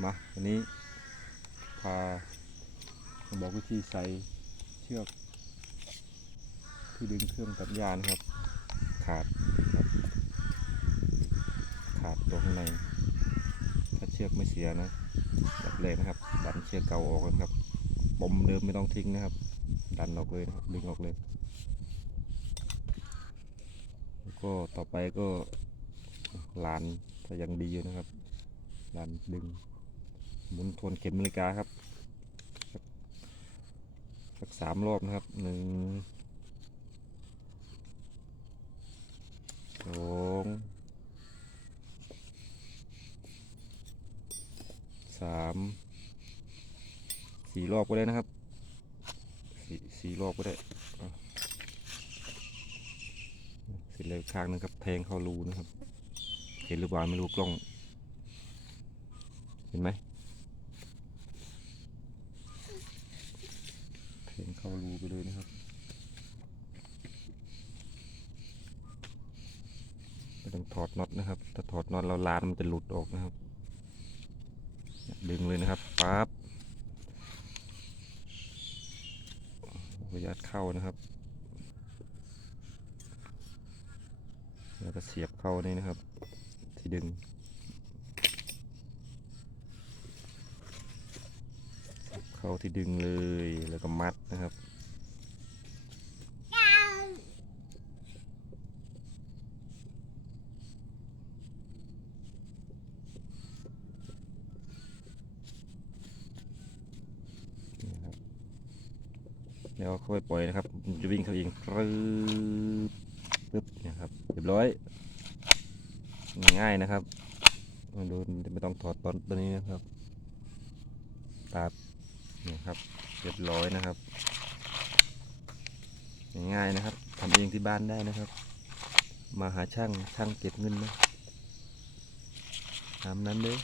มาวันนี้พาบอกวิธีใส่เชือก ที่ดึงเครื่องตัดหญ้านะครับ ขาดครับขาดตัวข้างใน ถ้าเชือกไม่เสียนะแบบแรกนะครับ ดันเชือกเก่าออกนะครับปมเดิมไม่ต้องทิ้งนะครับ ดันออกเลยนะครับดึงออกเลยแล้วก็ต่อไปก็ลานถ้ายังดีอยู่นะครับลานดึง หมุนทวนเข็มนาฬิกาครับสักสามรอบนะครับหนึ่งสองสามสี่รอบก็ได้นะครับสี่สี่รอบก็ได้อะเสร็จแล้วอีกข้างนึงครับแทงเข้ารูนะครับ เห็นหรือเปล่าไม่รู้กล้อง เห็นไหม เพลงเข้ารูไปเลยนะครับ ไม่ต้องถอดน็อตนะครับ ถ้าถอดน็อตเราลานมันจะหลุดออกนะครับ ดึงเลยนะครับปั๊บขออนุญาตเข้านะครับ แล้วก็เสียบเข้านี่นะครับ ที่ดึง เข้าที่ดึงเลยแล้วก็มัดนะครับแล้วค่อยปล่อยนะครับจะวิ่งเขาเองปรึ๊บปึ๊บนี่ยครับเรียบร้อยง่ายนะครับดูไม่ต้องถอดตอนตัวนี้นะครับ ตัด นี่ครับเรียบร้อยนะครับ ง่ายๆนะครับทำเองที่บ้านได้นะครับ มาหาช่างช่างเก็บเงินนะทำนั้นเลย